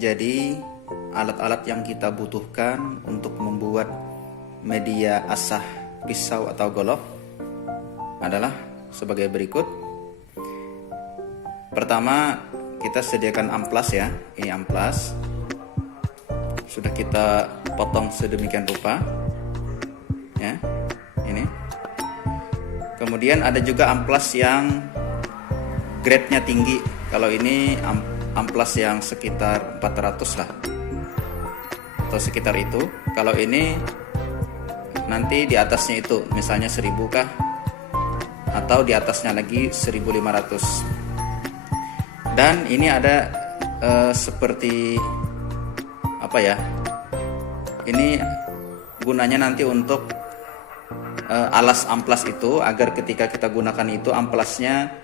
Jadi alat-alat yang kita butuhkan untuk membuat media asah pisau atau golok adalah sebagai berikut. Pertama, kita sediakan amplas ya. Ini amplas. Sudah kita potong sedemikian rupa. Ya. Ini. Kemudian ada juga amplas yang grade-nya tinggi. Kalau ini amplas yang sekitar 400 lah. Atau sekitar itu. Kalau ini nanti di atasnya itu misalnya 1000 kah, atau di atasnya lagi 1500. Dan ini ada seperti apa ya, ini gunanya nanti untuk alas amplas itu, agar ketika kita gunakan itu amplasnya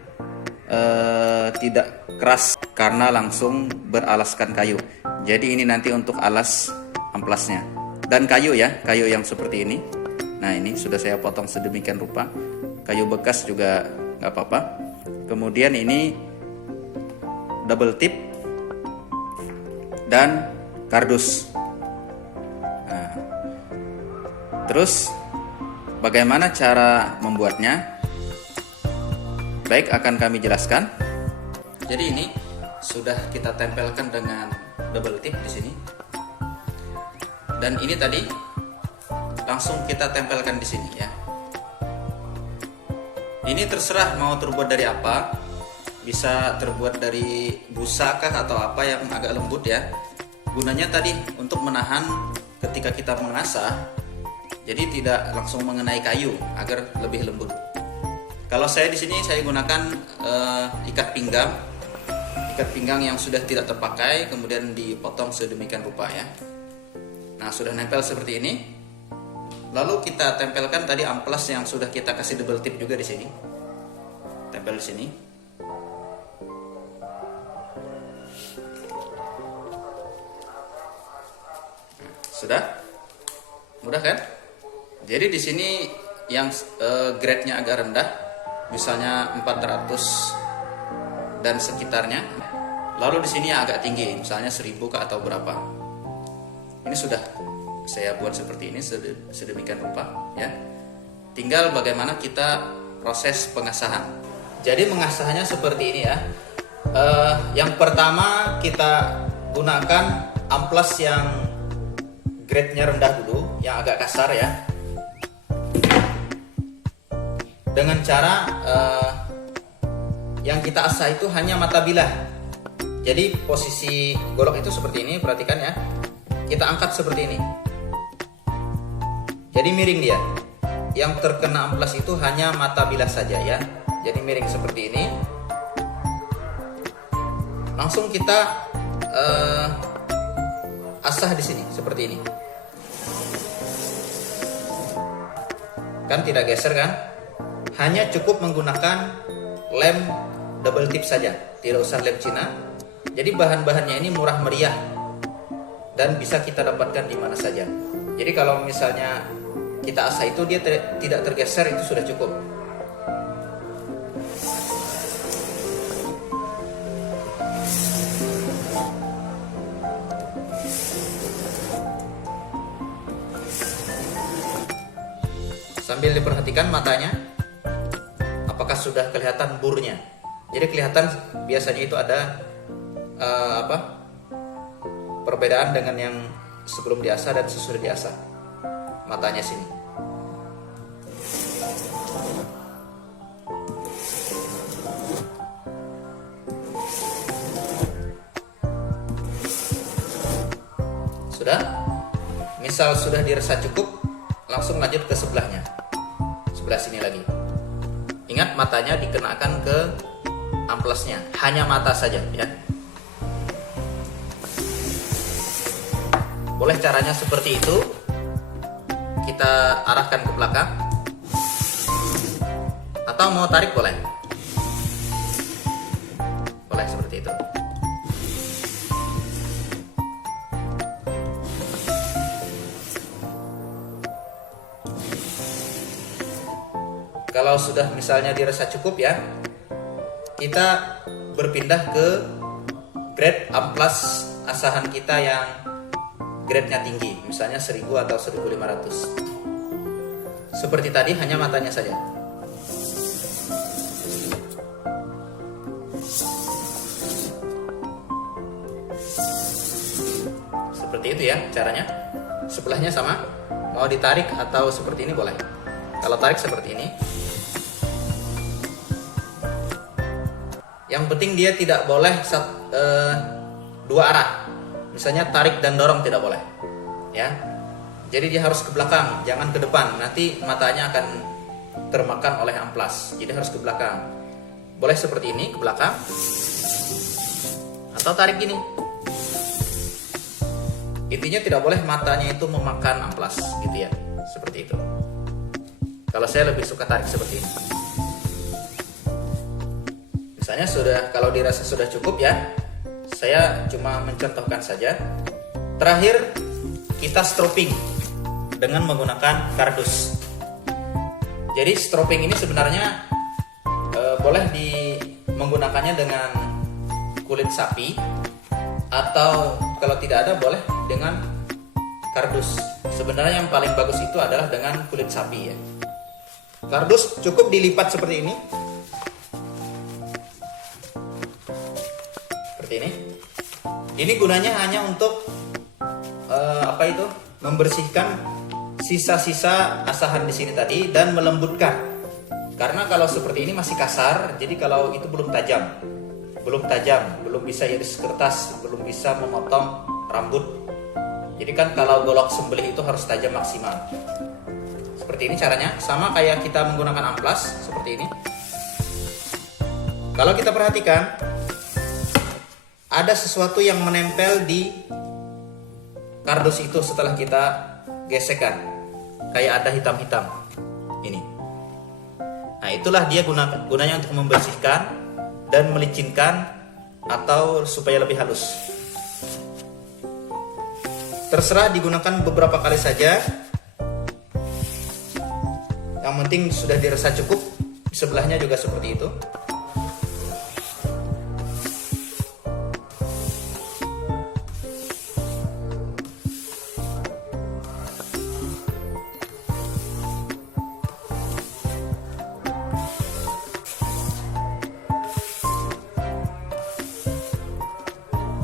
tidak keras karena langsung beralaskan kayu. Jadi ini nanti untuk alas amplasnya. Dan kayu ya, kayu yang seperti ini. Nah, ini sudah saya potong sedemikian rupa. Kayu bekas juga nggak apa-apa. Kemudian ini double tip dan kardus. Nah, terus bagaimana cara membuatnya? Baik, akan kami jelaskan. Jadi ini sudah kita tempelkan dengan double tip di sini. Dan ini tadi langsung kita tempelkan di sini ya. Ini terserah mau terbuat dari apa. Bisa terbuat dari busa kah atau apa yang agak lembut ya. Gunanya tadi untuk menahan ketika kita mengasah, jadi tidak langsung mengenai kayu agar lebih lembut. Kalau saya di sini saya gunakan ikat pinggang yang sudah tidak terpakai, kemudian dipotong sedemikian rupa ya. Nah, sudah nempel seperti ini. Lalu kita tempelkan tadi amplas yang sudah kita kasih double tip juga di sini. Tempel di sini. Sudah? Mudah kan? Jadi di sini yang grade-nya agak rendah, misalnya 400 dan sekitarnya. Lalu di sini yang agak tinggi, misalnya 1000 ke atau berapa. Ini sudah saya buat seperti ini sedemikian rupa ya. Tinggal bagaimana kita proses pengasahan. Jadi mengasahnya seperti ini ya. Yang pertama kita gunakan amplas yang grade-nya rendah dulu, yang agak kasar ya. Dengan cara yang kita asah itu hanya mata bilah. Jadi posisi golok itu seperti ini, perhatikan ya. Kita angkat seperti ini. Jadi miring dia. Yang terkena amplas itu hanya mata bilah saja ya. Jadi miring seperti ini. Langsung kita asah di sini seperti ini. Kan tidak geser kan? Hanya cukup menggunakan lem double tip saja, tidak usah lem Cina. Jadi bahan-bahannya ini murah meriah dan bisa kita dapatkan di mana saja. Jadi kalau misalnya kita asah itu dia tidak tergeser, itu sudah cukup. Sambil diperhatikan matanya, apakah sudah kelihatan burnya. Jadi kelihatan biasanya itu ada perbedaan dengan yang sebelum diasah dan sesudah diasah. Matanya sini. Sudah? Misal sudah dirasa cukup, langsung lanjut ke sebelahnya. Sebelah sini lagi. Ingat, matanya dikenakan ke amplasnya, hanya mata saja ya. Boleh caranya seperti itu. Kita arahkan ke belakang. Atau mau tarik boleh. Boleh seperti itu. Kalau sudah misalnya dirasa cukup ya, kita berpindah ke grade amplas asahan kita yang grade-nya tinggi, misalnya 1000 atau 1500. Seperti tadi, hanya matanya saja. Seperti itu ya caranya. Sebelahnya sama, mau ditarik atau seperti ini boleh. Kalau tarik seperti ini. Yang penting dia tidak boleh dua arah. Misalnya tarik dan dorong tidak boleh. Ya. Jadi dia harus ke belakang, jangan ke depan. Nanti matanya akan termakan oleh amplas. Jadi harus ke belakang. Boleh seperti ini, ke belakang. Atau tarik gini. Intinya tidak boleh matanya itu memakan amplas, gitu ya. Seperti itu. Kalau saya lebih suka tarik seperti ini. Misalnya kalau dirasa sudah cukup ya, saya cuma mencontohkan saja. Terakhir kita stropping dengan menggunakan kardus. Jadi stropping ini sebenarnya boleh menggunakannya dengan kulit sapi, atau kalau tidak ada boleh dengan kardus. Sebenarnya yang paling bagus itu adalah dengan kulit sapi ya. Kardus cukup dilipat seperti ini. Seperti ini. Ini gunanya hanya untuk membersihkan sisa-sisa asahan di sini tadi dan melembutkan. Karena kalau seperti ini masih kasar, jadi kalau itu belum tajam, belum bisa iris kertas, belum bisa memotong rambut. Jadi kan kalau golok sembelih itu harus tajam maksimal. Seperti ini caranya, sama kayak kita menggunakan amplas seperti ini. Kalau kita perhatikan, ada sesuatu yang menempel di kardus itu setelah kita gesekkan, kayak ada hitam-hitam ini. Nah, itulah dia gunanya untuk membersihkan dan melicinkan atau supaya lebih halus. Terserah digunakan beberapa kali saja. Yang penting sudah dirasa cukup. Sebelahnya juga seperti itu.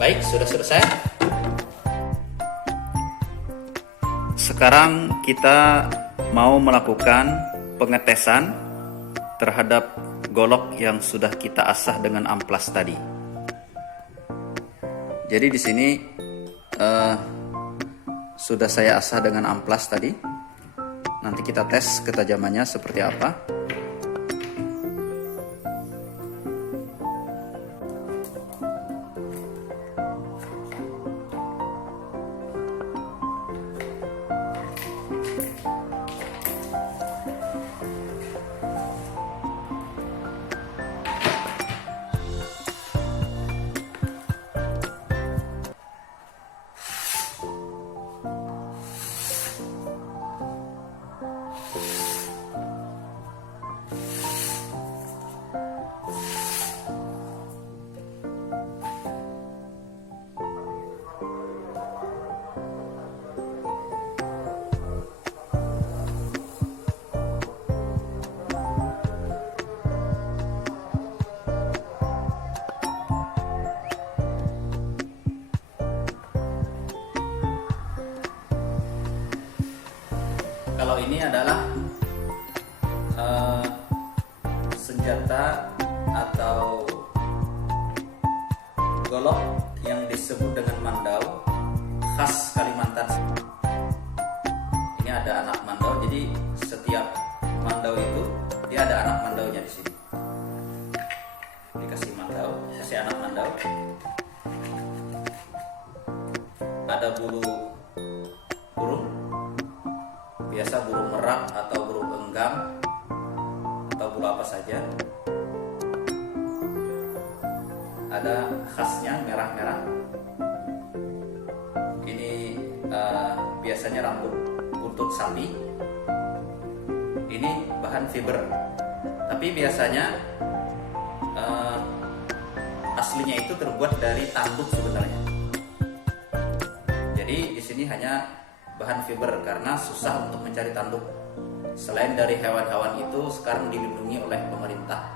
Baik, sudah selesai. Sekarang kita mau melakukan pengetesan terhadap golok yang sudah kita asah dengan amplas tadi. Jadi di sini sudah saya asah dengan amplas tadi. Nanti kita tes ketajamannya seperti apa. Kalau ini adalah senjata atau golok yang disebut dengan mandau khas Kalimantan. Ini ada anak mandau, jadi setiap mandau itu dia ada anak mandaunya di sini. Dikasih mandau, kasih anak mandau. Ada bulu burung, biasa burung merak atau burung enggang atau bulu apa saja. Ada khasnya merah-merah. Ini biasanya rambut buntut sapi. Ini bahan fiber, tapi biasanya aslinya itu terbuat dari tanduk sebenarnya. sini hanya bahan fiber karena susah untuk mencari tanduk. Selain dari hewan-hewan itu sekarang dilindungi oleh pemerintah.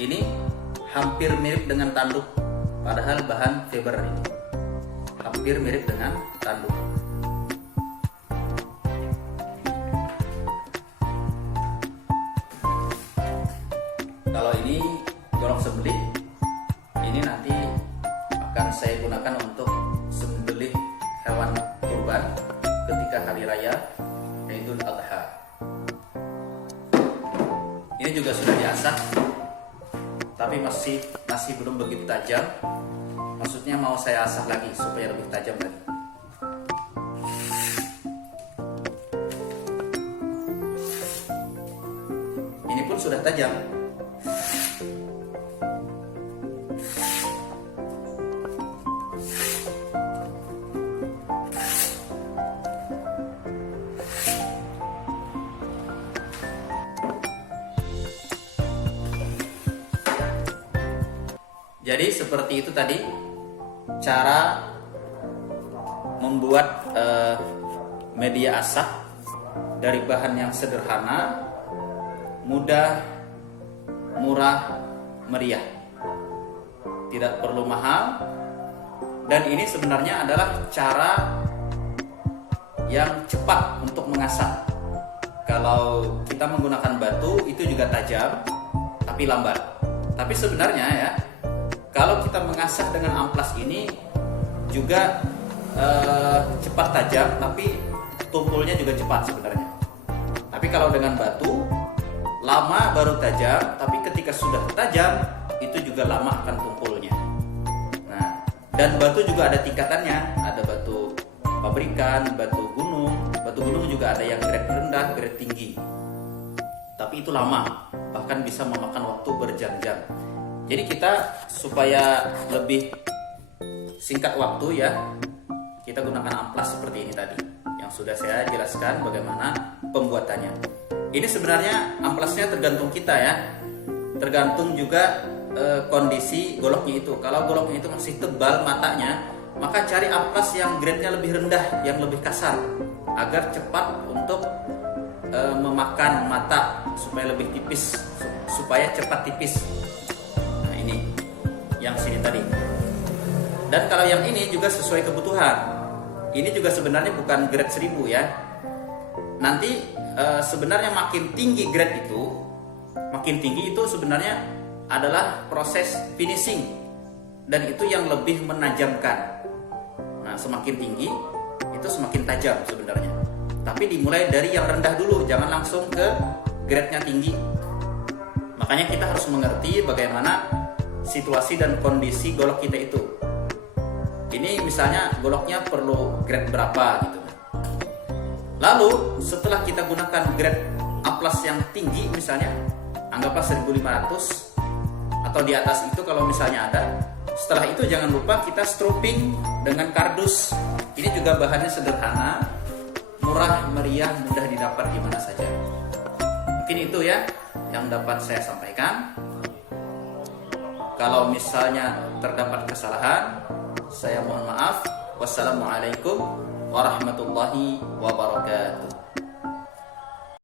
Ini hampir mirip dengan tanduk, padahal bahan fiber ini hampir mirip dengan tanduk. Kalau ini golok sembelih, ini nanti akan saya gunakan untuk sembelih hewan kurban ketika hari raya Idul Adha. Ini juga sudah diasah, tapi masih belum begitu tajam. Maksudnya mau saya asah lagi supaya lebih tajam lagi. Ini pun sudah tajam. Jadi seperti itu tadi cara membuat media asah dari bahan yang sederhana, mudah, murah, meriah. Tidak perlu mahal, dan ini sebenarnya adalah cara yang cepat untuk mengasah. Kalau kita menggunakan batu itu juga tajam tapi lambat. Tapi sebenarnya ya, kalau kita mengasah dengan amplas ini juga cepat tajam, tapi tumpulnya juga cepat sebenarnya. Tapi kalau dengan batu, lama baru tajam, tapi ketika sudah tajam, itu juga lama akan tumpulnya. Nah, dan batu juga ada tingkatannya, ada batu pabrikan, batu gunung. Batu gunung juga ada yang grade rendah, grade tinggi. Tapi itu lama, bahkan bisa memakan waktu berjam-jam. Jadi kita supaya lebih singkat waktu ya, kita gunakan amplas seperti ini tadi, yang sudah saya jelaskan bagaimana pembuatannya. Ini sebenarnya amplasnya tergantung kita ya, tergantung juga kondisi goloknya itu. Kalau goloknya itu masih tebal matanya, maka cari amplas yang grade-nya lebih rendah, yang lebih kasar, agar cepat untuk memakan mata, supaya lebih tipis, supaya cepat tipis. Ini yang sini tadi. Dan kalau yang ini juga sesuai kebutuhan. Ini juga sebenarnya bukan grade 1000 ya. Nanti sebenarnya makin tinggi grade itu, makin tinggi itu sebenarnya adalah proses finishing, dan itu yang lebih menajamkan. Nah, semakin tinggi itu semakin tajam sebenarnya. Tapi dimulai dari yang rendah dulu, jangan langsung ke grade-nya tinggi. Makanya kita harus mengerti bagaimana situasi dan kondisi golok kita itu. Ini misalnya goloknya perlu grade berapa gitu. Lalu setelah kita gunakan grade amplas yang tinggi, misalnya anggaplah 1500 atau di atas itu kalau misalnya ada. Setelah itu jangan lupa kita stropping dengan kardus. Ini juga bahannya sederhana, murah, meriah, mudah didapat di mana saja. Mungkin itu ya yang dapat saya sampaikan. Kalau misalnya terdapat kesalahan, saya mohon maaf. Wassalamualaikum warahmatullahi wabarakatuh.